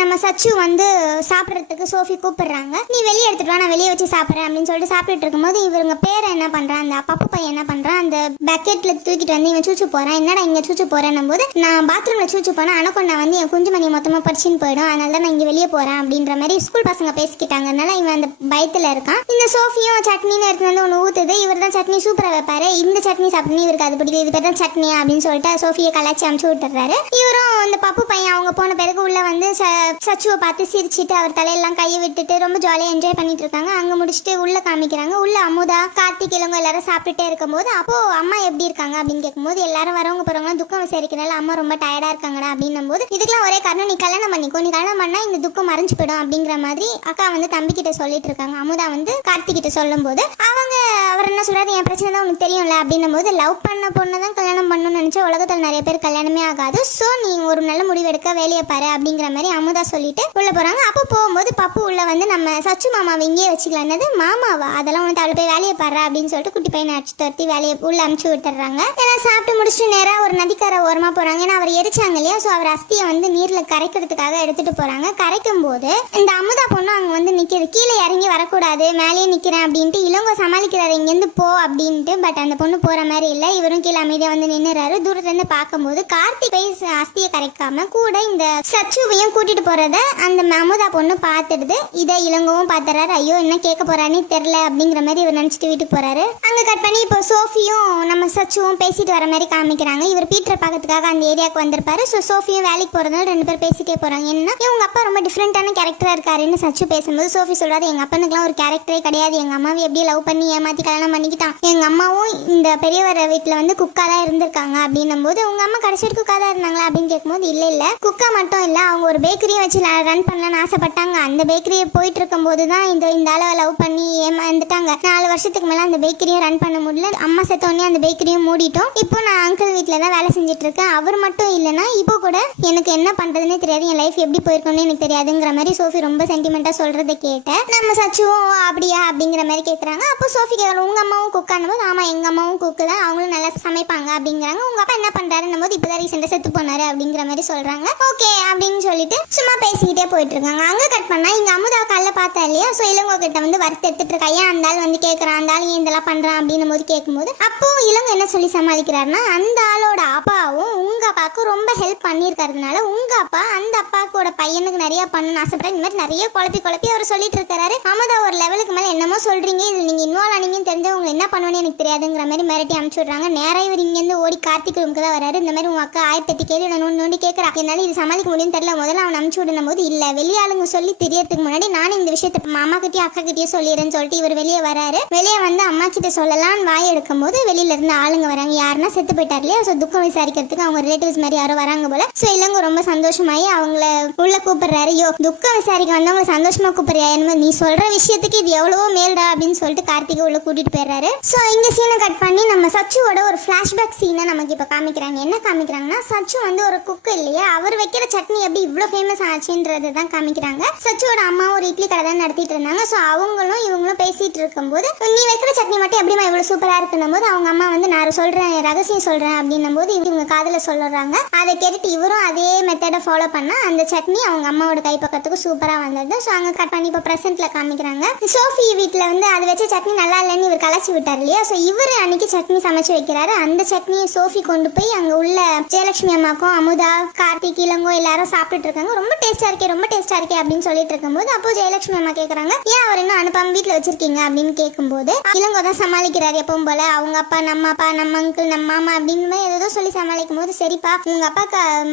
நம்ம சச்சு வந்து சாப்பிட்றதுக்கு சோஃபி கூப்பிடுறாங்க. நீ வெளியே எடுத்துட்டு வா நான் வெளியே வச்சு சாப்பிட்றேன் அப்படின்னு சொல்லிட்டு சாப்பிட்டுட்டு இருக்கும்போது இவங்க பேரை என்ன பண்ணுறான் அந்த பப்பு பையன் என்ன பண்ணுறான் அந்த பக்கெட்டில் தூக்கிட்டு வந்து இவன் சூச்சு போகிறான் என்னடா இங்கே சூச்சு போகிறேன்னும் போது நான் பாத்ரூமில் சூச்சு போனால் அனக்கொண்டா வந்து என் குஞ்சு மணி மொத்தமாக பறிச்சுன்னு போயிடும் அதனால தான் நான் இங்கே வெளியே போகிறேன் அப்படின்ற மாதிரி ஸ்கூல் பசங்க பேசிக்கிட்டாங்க அதனால இவன் அந்த பயத்தில் இருக்கான். இந்த சோஃபியும் சட்னின்னு எடுத்து வந்து ஒன்று ஊற்றுது இவர் தான் சட்னி சூப்பராக வைப்பாரு. இந்த சட்னி சாப்பிட்ணும் இவருக்கு அது பிடிக்கும் இது பேர் தான் அப்படின்னு சொல்லிட்டு சோஃபியை கலாச்சி அமுச்சு விட்டுறாரு இவரும் அந்த பப்பு பையன் அவங்க போன பிறகு உள்ள வந்து ச- சச்சுவை பார்த்து சிரிச்சிட்டு அவர் தலையெல்லாம் கையை விட்டுட்டு ரொம்ப ஜாலியாக என்ஜாய் பண்ணிட்டு இருக்காங்க. அங்கே முடிச்சுட்டு உள்ள காமிக்கிறாங்க. உள்ள அமுதா கார்த்திக் இளங்க எல்லாரும் சாப்பிட்டுட்டே இருக்கும்போது அப்போ அம்மா எப்படி இருக்காங்க அப்படின்னு கேட்கும்போது எல்லாரும் வரவங்க போறவங்க துக்கம் விசாரிக்கிறனால அம்மா ரொம்ப டயர்டா இருக்காங்கடா அப்படின்னும் போது இதுக்கெல்லாம் ஒரே காரணம் நீ கல்யாணம் பண்ணிக்கோ. நீ கல்யாணம் பண்ணா இந்த துக்கம் மறைஞ்சு போயிடும் அப்படிங்கிற மாதிரி அக்கா வந்து தம்பி கிட்ட சொல்லிட்டு இருக்காங்க. அமுதா வந்து கார்த்திக் கிட்ட சொல்லும் போது அவங்க அவர் என்ன சொல்றாரு? என் பிரச்சனை தான் உனக்கு தெரியும்ல அப்படின்னும் போது லவ் பண்ண பொண்ணு தான் கல்யாணம் பண்ணணும்னு நினைச்சா உலகத்தில் நிறைய பேர் கல்யாணமே ஆகாது. ஸோ நீ ஒரு நல்ல முடிவு எடுக்க வேலையை பாரு அப்படிங்கிற மாதிரி அமுதா சொல்லிட்டு உள்ள போறாங்க. அப்போ போகும்போது பப்பு உள்ள வந்து நம்ம சச்சு மாமாவை இங்கேயே வச்சுக்கலாம்னது மாமாவா? அதெல்லாம் உனக்கு அவளை போய் வேலையை பாரு அப்படின்னு சொல்லிட்டு குட்டி பையனை அடிச்சு துரத்தி வேலையை உள்ள அமுச்சு விட்டுறாங்க எல்லாம் சாப்பிட்டு முடிச்சுட்டு நேராக ஒரு நதிக்கரை ஓரமா போறாங்க. ஏன்னா அவர் எரிச்சாங்க இல்லையா? ஸோ அவர் அஸ்தியை வந்து நீர்ல கரைக்கிறதுக்காக எடுத்துட்டு போறாங்க. கரைக்கும் போது இந்த அமுதா பொண்ணு அங்க வந்து நிக்குது. கீழே இறங்கி வரக்கூடாது. மேலேயே நிக்கிறேன் அப்படின்ட்டு இளங்கோ சமாளிக்கிறாரு. இங்கேருந்து போ அப்படின்ட்டு. பட் அந்த பொண்ணு போற மாதிரி இல்லை. இவரும் கீழே அமைதியாக வந்து நின்றுறாரு தூரத்துல இருந்து பார்க்கும்போது கார்த்திக் போய் அஸ்தியை கரைக்காம கூட இந்த சச்சுவையும் கூட்டிட்டு போறத அந்த அமுதா பொண்ணு பார்த்துடுது. இதை இளங்கவும் பார்த்துறாரு. ஐயோ என்ன கேட்க போறானே தெரில அப்படிங்கிற மாதிரி இவர் நினைச்சிட்டு வீட்டுக்கு போறாரு. அங்க கட் பண்ணி இப்போ சோஃபியும் நம்ம சச்சுவும் பேசிட்டு வர மாதிரி காமிக்கிறாங்க. இவர் பீட்டர் பார்க்கறதுக்காக அந்த ஏரியாவுக்கு வந்திருப்பாரு. ஸோ சோஃபியும் வேலைக்கு போறதுனால ரெண்டு பேர் பேசிட்டே போறாங்க. என்ன? இவங்க அப்பா ரொம்ப டிஃப்ரெண்டான கேரக்டரா இருக்காருன்னு சச்சு பேசும்போது சோஃபி சொல்றாரு எங்க அப்பனுக்குலாம் ஒரு கேரக்டரே கிடையாது. எங்க அம்மாவை எப்படி லவ் பண்ணி ஏமாத்தி கல்யாணம் பண்ணிக்கிட்டான். எங்க அம்மாவும் இந்த பெரியவர வீட்டில் வந்து குக்கா தான் இருந்திருக்காங்க. அப்படின்னும் போது உங்க அம்மா கடைசி வரைக்கும் குக்கா தான் இருந்தாங்களா அப்படின்னு கேட்கும்போது இல்ல இல்ல. குக்கா மட்டும் இல்ல. அவங்க ஒரு பேக்கரியை வச்சு ரன் பண்ணலான்னு ஆசைப்பட்டாங்க. அந்த பேக்கரியை போயிட்டு இருக்கும்போது தான் இந்த இந்த ஆளை லவ் பண்ணி ஏமாந்துட்டாங்க. நாலு வருஷத்துக்கு மேல அந்த பேக்கரியும் ரன் பண்ண முடியல. அம்மா செத்தோடனே அந்த பேக்கரியும் மூடிட்டோம். இப்போ நான் அங்கிள் வீட்டில் தான் வேலை செஞ்சுட்டு இருக்கேன் அவர் மட்டும் இல்லைன்னா இப்போ கூட எனக்கு என்ன பண்றதுன்னே தெரியாது. என் லைஃப் எப்படி போயிருக்கோம்னு எனக்கு தெரியாதுங்கிற மாதிரி சோஃபி ரொம்ப சென்டிமெண்ட்டாக சொல்றதை கேட்டேன். நம்ம சச்சுவோ அப்படியா? அப்படிங்கிற மாதிரி கேட்குறாங்க அப்போ சோஃபி கேட்கலாம் உங்க அம்மாவும் குக்கானும் போது ஆமா எங்க அம்மாவும் குக்கு தான். அவங்களும் நல்லா சமைப்பாங்க அப்படிங்கிறாங்க. உங்க அப்பா என்ன பண்றாருன்னும் போது இப்போதான் ரீசெண்டாக செத்து போனாரு அப்படிங்கிற மாதிரி சொல்றாங்க. ஓகே அப்படின்னு சொல்லிட்டு சும்மா பேசிக்கிட்டே போயிட்டு இருக்காங்க அங்க கட் பண்ணா இங்க அமுதா காலைல பார்த்தா இல்லையா? ஸோ இளங்கோ கிட்ட வந்து வறுத்து எடுத்துட்டு இருக்கா. ஏன் அந்த ஆள் வந்து கேட்குறான் அந்த ஆள் ஏன் இதெல்லாம் பண்றான் அப்படின்னும் போது கேட்கும்போது அப்போ இளங்கோ என்ன சொல்லி சமாளிக்கிறாருன்னா அந்த ஆளோட அப்பாவும் உங்க அப்பாவுக்கும் ரொம்ப ஹெல்ப் பண்ணியிருக்கிறதுனால உங்க அப்பா அந்த அப்பாக்கோட பையனுக்கு நிறைய பண்ணணும் ஆசைப்பட இந்த மாதிரி நிறைய குழப்பி குழப்பி அவர் சொல்லிட்டு இருக்காரு அமுதா ஒரு லெவலுக்கு மேல என்னமோ சொல்றீங்க. இதில் நீங்க இன்வால்வ் ஆனீங்கன்னு தெரிஞ்சவங்க என்ன பண்ணுவேன்னு எனக்கு தெரியாதுங்கிற மாதிரி மிரட்டி அனுப்பிச்சு விடுறாங்க. நேராக இவர் இங்கேருந்து ஓடி கார்த்திக் ரூமுக்கு தான் வராரு இந்த மாதிரி உங்க அக்கா ஆயிரத்தி எட்டு கேள்வி என்னை நோண்டி நோண்டி கேட்கறா என்னால இது சமாளிக்க முடியும்னு தெரியல. முதல்ல அவன் அனுப்பிச்சு விடணும் போது இல்ல. வெளியாளுங்க சொல்லி தெரியறதுக்கு முன்னாடி நானும் இந்த விஷயத்த மாமா கிட்டே அக்கா கிட்டயும் சொல்லிடுறேன்னு சொல்லிட்டு இவர் வெளியே வராரு. வெளியே வந்து அம்மா கிட்ட சொல்லலாம்னு வாய் எடுக்கும் போது வெளியில இருந்து ஆளுங்க வராங்க. யாருன்னா செத்து போயிட்டார் இல்லையா? ஸோ துக்கம் விசாரிக்கிறதுக்கு அவங்க ரிலேட்டிவ்ஸ் மாதிரி யாரோ வராங்க போல. ஸோ இல்லைங்க ரொம்ப சந்தோஷமாயி அவங்கள உள்ள கூப்பிடுறாரு. யோ துக்கம் விசாரிக்க வந்தவங்க சந்தோஷமா கூப்பிடுறியா? என்ன நீ சொல்ற விஷயத்துக்கு இது எவ்வளவோ மேல்டா அப்படின்னு சொல்லிட்டு கார்த்திகை உள்ள கூட்டிட்டு போயிடுறாரு. ஸோ இங்க சீனை கட் பண்ணி நம்ம சச்சுவோட ஒரு ஃபிளாஷ்பேக் சீனை நமக்கு இப்போ காமிக்கிறாங்க. என்ன காமிக்கிறாங்கன்னா சச்சு வந்து ஒரு குக் இல்லையா? அவர் வைக்கிற சட்னி எப்படி இவ்வளோ ஃபேமஸ் ஆச்சுன்றது தான் காமிக்கிறாங்க. சச்சோட அம்மா ஒரு இட்லி கடை தான் நடத்திட்டு இருந்தாங்க. ஸோ அவங்களும் இவங்களும் பேசிட்டு இருக்கும்போது நீ வைக்கிற சட்னி மட்டும் எப்படிமா இவ்வளோ சூப்பராக இருக்குன்னும் போது அவங்க அம்மா வந்து நான் சொல்கிறேன் ரகசியம் சொல்கிறேன் அப்படின்னும் போது இவங்க காதில் சொல்லுறாங்க. அதை கேட்டுட்டு இவரும் அதே மெத்தடை ஃபாலோ பண்ணால் அந்த சட்னி அவங்க அம்மாவோட கைப்பக்கத்துக்கு சூப்பராக வந்துடுது ஸோ அங்கே கட் பண்ணி இப்போ ப்ரெசென்ட்ல காமிக்கிறாங்க. சோஃபி வீட்டில் வந்து அதை வச்ச சட்னி நல்லா இல்லைன்னு இவர் கலாச்சி விட்டார் இல்லையா? ஸோ இவர் அன்னைக்கு சட்னி சமைச்சு வைக்கிறாரு. அந்த சட்னியை சோஃபி கொண்டு போய் அங்கே உள்ள ஜெயலட்சுமி அம்மாக்கும் அமுதா கார்த்திக் இளங்கோ எல்லாரும் சாப்பிட்டுட்டு இருக்காங்க. ரொம்ப டேஸ்டா இருக்கே ரொம்ப டேஸ்டா இருக்கே அப்படின்னு சொல்லிட்டு இருக்கும்போது அப்போ ஜெயலட்சுமி அம்மா கேக்குறாங்க ஏன் அவர் இன்னும் அனுப்பாம வீட்டில் வச்சிருக்கீங்க? அப்படின்னு கேட்கும்போது இளங்கோ தான் சமாளிக்கிறாரு எப்பவும் போல. அவங்க அப்பா நம்ம அப்பா நம்ம அங்கிள் நம்ம மாமா அப்படின்னு மாதிரி ஏதோ சொல்லி சமாளிக்கும் போது சரிப்பா உங்க அப்பா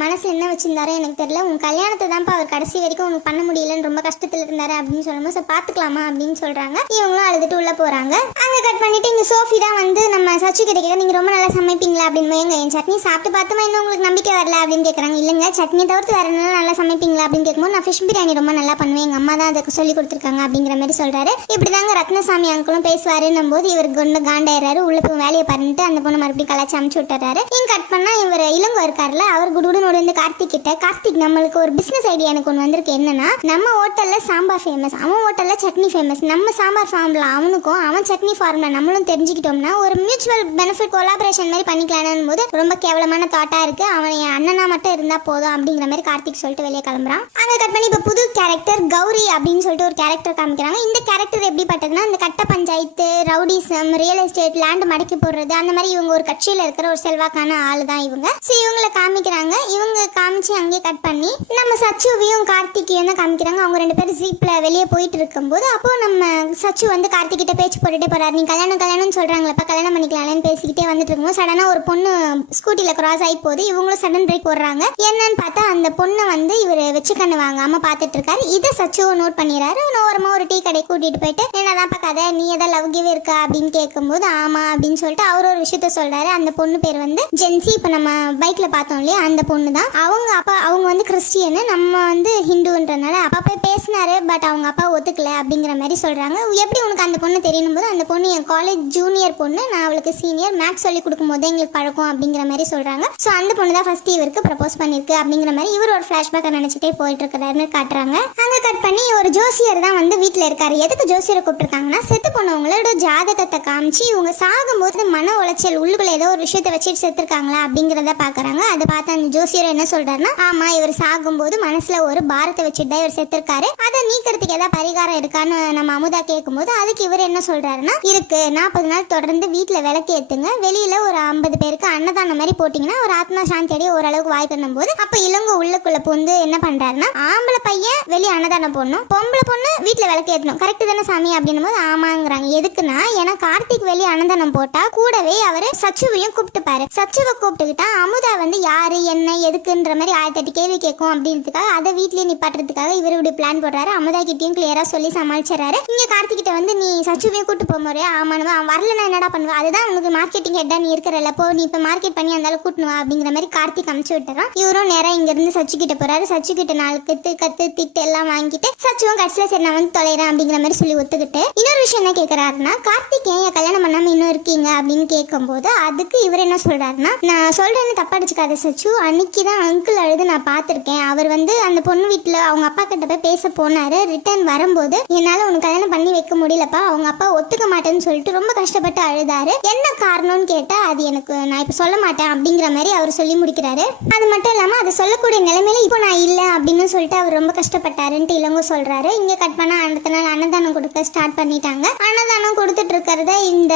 மனசுல என்ன வச்சிருந்தாரோ எனக்கு தெரியல. உங்க கல்யாணத்தை தான்ப்பா அவர் கடைசி வரைக்கும் உனக்கு பண்ண முடியலன்னு ரொம்ப கஷ்டத்துல இருந்தாரு அப்படின்னு சொல்லும்போது "சரி, பாத்துக்கலாமா? அப்படின்னு சொல்றாங்க. இவங்களும் அழுதுட்டு உள்ள போறாங்க. அங்க கட் பண்ணிட்டு இங்க சோஃபி தான் வந்து நம்ம சச்சு கிட்ட கேட்க நீங்க ரொம்ப நல்லா சமைப்பீங்களா? அப்படின்னு எங்க என் சட்னி சாப்பிட்டு பார்த்துமா? இன்னும் உங்களுக்கு நம்பிக்கை வரல அப்படின்னு கேட்குறாங்க இல்லைங்க சட்னி தவிர்த்து வேறு என்ன நல்லா சமைப்பீங்களா அப்படின்னு கேட்கும்போது நான் ஃபிஷ் பிரியாணி ரொம்ப நல்லா பண்ணுவேன். எங்கள் அம்மா தான் அதுக்கு சொல்லி கொடுத்துருக்காங்க அப்படிங்கிற மாதிரி சொல்றாரு. இப்படிதாங்க ரத்னசாமி அங்கிளும் பேசுவாருன்னும் போது இவர் கொண்டு காண்டாயிறாரு உள்ள போய் வேலையை பண்ணிட்டு அந்த பொண்ணு மறுபடியும் கலாச்சி அமுச்சு விட்டுறாரு. இங்கே கட் பண்ணால் இவர் இளங்கோ இருக்காருல்ல அவர் குடுனோட வந்து கார்த்திக் கிட்ட கார்த்திக் நம்மளுக்கு ஒரு பிஸ்னஸ் ஐடியா எனக்கு ஒன்று வந்திருக்கு. என்னன்னா நம்ம ஹோட்டலில் சாம்பார் ஃபேமஸ் அவன் ஹோட்டலில் சட்னி ஃபேமஸ் நம்ம சாம்பார் ஃபார்மில் அவனுக்கும் அவன் சட்னி ஃபார்ம்ல நம்மளும் தெரிஞ்சுக்கிட்டோம்னா ஒரு மியூச்சுவல் பெனிஃபிட் கொலாபரேஷன் மாதிரி பண்ணிக்கலாம்னு போது ரொம்ப கேவலமான தாட்டாக இருக்கு. அவன் அண்ணனா மட்டும் இருந்தா போதும் அப்படிங்கிற மாதிரி கார்த்திக் சொல்லிட்டு வெளியே கிளம்புறான். அங்க கட் பண்ணி இப்போ புது கேரக்டர் கௌரி அப்படின்னு சொல்லிட்டு ஒரு கேரக்டர் காமிக்கிறாங்க. இந்த கேரக்டர் எப்படிப்பட்டதுன்னா இந்த கட்ட panchayat rowdyism real estate land மடக்கி போடுறது அந்த மாதிரி இவங்க ஒரு கட்சியில இருக்கிற ஒரு செல்வாக்கான ஆள் தான் இவங்க. ஸோ இவங்களை காமிக்கிறாங்க. இவங்க காமிச்சு அங்கேயே கட் பண்ணி நம்ம சச்சுவையும் கார்த்திகையும் தான் காமிக்கிறாங்க. அவங்க ரெண்டு பேரும் ஜீப்ல வெளியே போயிட்டு இருக்கும்போது அப்போ நம்ம சச்சு வந்து கார்த்திக் கிட்ட பேச்சு போட்டுட்டே போறாரு. நீ கல்யாணம் கல்யாணம்னு சொல்றாங்களப்பா கல்யாணம் பண்ணிக்கலாம்னு பேசிக்கிட்டே வந்துட்டு இருக்கும்போது சடனா ஒரு பொண்ணு ஸ்கூட்டில கிராஸ் ஆகி போகுது. இவங்களும் சடன் பிரேக் போடுறாங்க. என்னன்னு பார்த்தா அந்த பொண்ணை வந்து இவர் வச்சு கண்ணு வாங்காம பார்த்துட்டு இருக்காரு இதை சச்சுவும் நோட் பண்ணிடுறாரு. நான் ஒரு டீ கடை கூட்டிட்டு போயிட்டு என்னதான்ப்பா கதை? நீ எதாவது லவ் கிவ் இருக்கா? அப்படின்னு கேட்கும்போது ஆமா அப்படின்னு சொல்லிட்டு அவர் ஒரு விஷயத்த சொல்றாரு. அந்த பொண்ணு பேர் வந்து ஜென்சி இப்போ நம்ம பைக்ல பார்த்தோம் இல்லையா? அந்த பொண்ணு தான் அவங்க அப்பா அவங்க வந்து கிறிஸ்டியனு நம்ம வந்து ஹிந்துன்றனால அப்பா போய் பேசினாரு பட் அவங்க அப்பா ஒத்துக்கல அப்படிங்கிற மாதிரி சொல்றாங்க. எப்படி உனக்கு அந்த பொண்ணு தெரியணும் போது அந்த பொண்ணு என் காலேஜ் ஜூனியர் பொண்ணு நான் அவளுக்கு சீனியர் மேக்ஸ் சொல்லி கொடுக்கும் போது எங்களுக்கு பழக்கம் அப்படிங்கிற மாதிரி சொல்றாங்க. ஸோ அந்த பொண்ணு தான் ஃபர்ஸ்ட் இவருக்கு ப்ரப்போஸ் பண்ணியிருக்கு அப்படிங்கிற மாதிரி இவர் ஒரு ஃப்ளாஷ்பேக்கை நினச்சிட்டே போயிட்டு இருக்கிறாருன்னு காட்டுறாங்க. அங்கே கட் பண்ணி ஒரு ஜோசியர் தான் வந்து வீட்டில் இருக்காரு. எதுக்கு ஜோசியரை கூப்பிட்டுருக்காங்கன்னா செத்து போனவங்களோட ஜாதகத்தை காமிச்சு இவங்க சாகும்போது மன உளைச்சல் உள்ளுக்குள்ள ஏதோ ஒரு விஷயத்தை வச்சுட்டு செத்துருக்காங்களா அப்படிங்கிறத பார்க்குறாங்க. அதை பார்த்து அந்த ஜோசியர் என்ன சொல்கிறாருன்னா ஆமாம் இவர் சாகும்போது மனசில் ஒரு பாரத்தை வச்சுட்டு தான் இவர் செத்துருக்காரு. அதை நீக்கிறதுக்கு ஏதாவது பரிகாரம் இருக்கான்னு நம்ம அமுதா கேட்கும்போது அதுக்கு இவர் என்ன சொல்கிறாருன்னா இருக்கு நாற்பது நாள் தொடர்ந்து வீட்டில் விளக்கு ஏற்றுங்க வெளியில் ஒரு ஐம்பது பேருக்கு அன்னதானம் மாதிரி போட்டிங்கன்னா ஒரு ஆத்மா சாந்தி ஒரு ஓரளவுக்கு வாய் பண்ணும்போது அப்ப இளங்க உள்ளக்குள்ள புந்து என்ன பண்றாருன்னா ஆம்பளை பையன் வெளியே அன்னதானம் போடணும். பொம்பளை பொண்ணு வீட்டில் விளக்கு ஏற்றணும் கரெக்ட் தானே சாமி? அப்படின்னும் போது ஆமாங்கிறாங்க. எதுக்குன்னா ஏன்னா கார்த்திக் வெளியே அன்னதானம் போட்டா கூடவே அவர் சச்சுவையும் கூப்பிட்டுப்பாரு சச்சுவை கூப்பிட்டுக்கிட்டா அமுதா வந்து யாரு என்ன எதுக்குன்ற மாதிரி ஆயிரத்தி எட்டு கேள்வி கேட்கும் அப்படின்றதுக்காக அதை வீட்லயே நிப்பாட்டுறதுக்காக இவர் இப்படி பிளான் போடுறாரு. அமுதா கிட்டையும் கிளியரா சொல்லி சமாளிச்சிடறாரு. இங்க கார்த்திக் கிட்ட வந்து நீ சச்சுவையும் கூட்டு போக ஆமானுவா அவன் வரலன்னா என்னடா பண்ணுவா? அதுதான் உனக்கு மார்க்கெட்டிங் ஹெட்டா நீ இருக்கிறல்ல. போ நீ இப்ப மார்க்கெட் பண்ணி அந்தாலும் கூட்டணுவா அப்படிங்கிற மாதிரி கார்த்திக் அமுச்சு விட்டுறான் இவரும் நேரம் இங்க இருந்து சச்சு கிட்ட போறாரு. சச்சு கிட்ட நாலு கத்து கத்து திட்டு எல்லாம் வாங்கிட்டு சச்சுவும் கடைசியில சரி நான் வந்து தொலைறேன் அப்படிங்கிற மாதிரி சொல்லி ஒத்துக்கிட்டு இன்னொரு விஷயம் என்ன கேக்குறாருன்னா கார்த்திக் ஏன் கல்யாணம் பண்ணாம இன்னும் இருக்கீங்க அப்படின்னு கேட்கும்போது அதுக்கு இவர் என்ன சொல்றாருன்னா நான் சொல்றேன்னு தப்பா அடிச்சுக்காத சச்சு. அன்னைக்கு தான் அங்கிள் அழுது நான் பார்த்துருக்கேன். அவர் வந்து அந்த பொண்ணு வீட்டுல அவங்க அப்பா கிட்ட போய் பேச போனாரு. ரிட்டர்ன் வரும்போது என்னால உனக்கு கல்யாணம் பண்ணி வைக்க முடியலப்பா. அவங்க அப்பா ஒத்துக்க மாட்டேன்னு சொல்லிட்டு ரொம்ப கஷ்டப்பட்டு அழுதாரு. என்ன காரணம்னு கேட்டா அது எனக்கு நான் இப்ப சொல்ல மாட்டேன் அப்படிங்கிற மாதிரி அவர் சொல்லி முடிக்கிறாரு. அது மட்டும் இல்லாமல் அதை சொல்லக்கூடிய நிலைமையில இப்போ நான் இல்லை அப்படின்னு சொல்லிட்டு அவர் ரொம்ப கஷ்டப்பட்டாருன்ட்டு இளங்கோ சொல்றாரு. இங்க கட் பண்ண அடுத்த நாள் அன்னதானம் கொடுக்க ஸ்டார்ட் பண்ணிட்டாங்க. அன்னதானம் கொடுத்துட்டு இருக்கிறத இந்த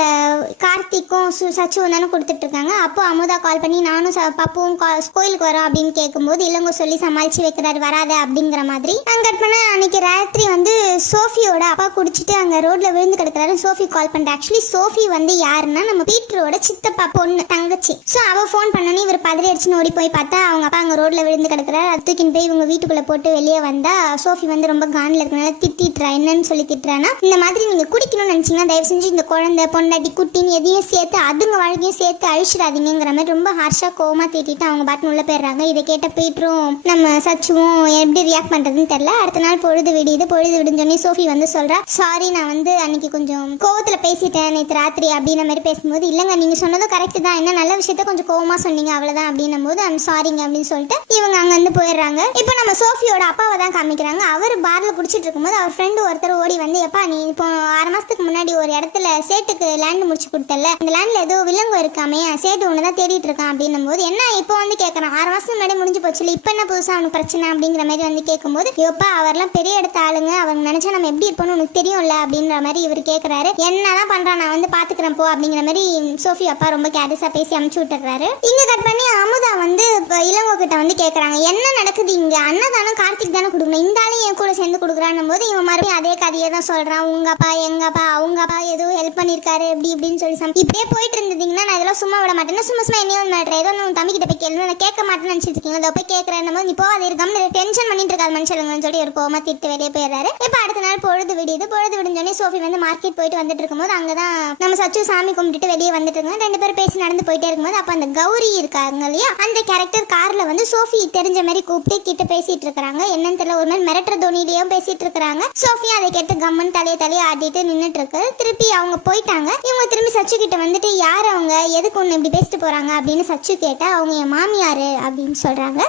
கார்த்திக்கும் சச்சுவும் தானே கொடுத்துட்டு இருக்காங்க. அப்போ அமுதா கால் பண்ணி நானும் பப்புவும் கோயிலுக்கு வரோம் அப்படின்னு கேட்கும்போது இளங்கோ சொல்லி சமாளிச்சு வைக்கிறாரு வராத அப்படிங்கிற மாதிரி. அங்க கட் பண்ண அன்னைக்கு ராத்திரி வந்து சோஃபியோட அப்பா குடிச்சிட்டு அங்க ரோட்ல விழுந்து கிடக்குறாரு. சோஃபி கால் பண்ற. ஆக்சுவலி சோஃபி வந்து யாருன்னா நம்ம பீட்டரோட சித்தப்பா பொண்ணு தங்கச்சி. ஸோ அவ ஃபோன் பண்ணனே இவர் பதறி அடிச்சுன்னு ஓடி போய் பார்த்தா அவங்க அப்பா அங்க ரோட்ல விழுந்து கிடக்குறாரு. அது தூக்கின்னு போய் இவங்க வீட்டுக்குள்ளே போட்டு வெளியே வந்தா சோஃபி வந்து ரொம்ப காண்டில் இருக்கனால திட்டிட்டுறா என்னன்னு சொல்லி திட்டுறான்னா இந்த மாதிரி நீங்கள் குடிக்கணும்னு நினைச்சீங்கன்னா தயவு செஞ்சு இந்த குழந்தை பொண்டாட்டி குட்டின்னு எதையும் சேர்த்து அதுங்க வாழ்க்கையும் சேர்த்து அழிச்சிடாதீங்கிற மாதிரி ரொம்ப ஹார்ஷாக கோமா திட்டிட்டு அவங்க பாட்டுன்னு உள்ளே போயிடுறாங்க. இதை கேட்ட பீட்டரும் நம்ம சச்சுவும் எப்படி ரியாக்ட் பண்ணுறதுன்னு தெரியல. அடுத்த நாள் பொழுது விடியுது. பொழுது விடிஞ்சோடனே சோஃபி வந்து சொல்கிறா சாரி நான் வந்து அன்னைக்கு கொஞ்சம் கோவத்தில் பேசிட்டேன். நேற்று ராத்திரி அப்படின்ற மாதிரி பேசும்போது இல்லைங்க நீங்க சொன்னதும் கரெக்ட் தான். என்ன நல்ல விஷயத்த கொஞ்சம் கோவமாக சொன்னீங்க அவ்வளோதான் அப்படின்னும் போது ஐம் சாரிங்க அப்படின்னு சொல்லிட்டு இவங்க அங்க இருந்து போயிடுறாங்க. இப்போ நம்ம சோஃபியோட அப்பாவை தான் காமிக்கிறாங்க. அவர் பார்ல குடிச்சிட்டு இருக்கும்போது அவர் ஃப்ரெண்டு ஒருத்தர் ஓடி வந்து எப்பா நீ இப்போ ஆறு மாசத்துக்கு முன்னாடி ஒரு இடத்துல சேட்டுக்கு லேண்ட் முடிச்சு கொடுத்தல இந்த லேண்ட்ல ஏதோ விலங்கு இருக்காமே சேட்டு ஒன்று தான் தேடிட்டு இருக்கான் அப்படின்னும் போது என்ன இப்போ வந்து கேட்கறான் ஆறு மாசத்துக்கு முன்னாடி முடிஞ்சு போச்சு இப்போ என்ன புதுசா அவனுக்கு பிரச்சனை? அப்படிங்கிற மாதிரி வந்து கேட்கும்போது எப்பா அவர்லாம் பெரிய இடத்த ஆளுங்க. அவங்க நினைச்சா நம்ம எப்படி இருப்போம்னு உனக்கு தெரியும்ல அப்படின்ற மாதிரி இவர் கேட்கறாரு என்னதான் பண்றான்? நான் வந்து பாத்துக்கிறேன் போ அப்படிங்கிற மாதிரி சோஃபி அப்பா ரொம்ப கேரிஸா பேசி அமுச்சு விட்டுறாரு இங்க கட் பண்ணி அமுதா வந்து வந்து இளங்கோ கிட்ட வந்து கேட்குறாங்க என்ன நடக்குது இங்கே? அன்னதானம் கார்த்திக் தானே கொடுக்கணும். இந்த ஆளும் என் கூட சேர்ந்து கொடுக்குறான்னும் போது இவன் மறுபடியும் அதே கதையை தான் சொல்கிறான் உங்கப்பா அப்பா எங்க அப்பா அவங்க அப்பா ஏதோ ஹெல்ப் பண்ணியிருக்காரு இப்படி இப்படின்னு சொல்லி சம் இப்படியே போயிட்டு இருந்தீங்கன்னா நான் இதெல்லாம் சும்மா விட மாட்டேன். சும்மா சும்மா என்னையும் வந்து மாட்டேன் ஏதோ உன் தம்பி கிட்ட போய் கேள்வி நான் கேட்க மாட்டேன்னு நினச்சிருக்கீங்க இருக்கீங்க. அதை போய் கேட்கறேன் போது நீ போகாது இருக்காம டென்ஷன் பண்ணிட்டு இருக்காது மனுஷங்கன்னு சொல்லி ஒரு கோமா திட்டு வெளியே போயிடுறாரு. இப்போ அடுத்த நாள் பொழுது விடியுது. பொழுது விடுஞ்சோடனே சோஃபி வந்து மார்க்கெட் போயிட்டு வந்துட்டு இருக்கும்போது அங்கதான் நம்ம சச்சு சாமி கும்பிட்டுட்டு வெளியே வந்துட்டு இருக்காங்க. ரெண்டு பேரும் பேசி நடந்து போயிட்டே இருக்கும்போது அப்போ அந்த கௌரி இருக்காங்க இல்லையா? அந்த கேரக்டர் கார்ல வந்து சோஃபி தெரிஞ்ச மாதிரி கூப்பிட்டு கிட்ட பேசிட்டு இருக்காங்க என்னன்னு தெரியல ஒரு நாள் மிரட்டுற தோனிலையும் பேசிட்டு இருக்காங்க சோஃபியா அதை கேட்டு கம்மன் தலைய தலைய ஆடிட்டு நின்னுட்டு இருக்கு திருப்பி அவங்க போயிட்டாங்க. இவங்க திரும்பி சச்சு கிட்ட வந்துட்டு யார் அவங்க? எதுக்கு ஒன்று இப்படி பேசிட்டு போறாங்க? அப்படின்னு சச்சு கேட்டா அவங்க என் மாமியாரு அப்படின்னு சொல்றாங்க.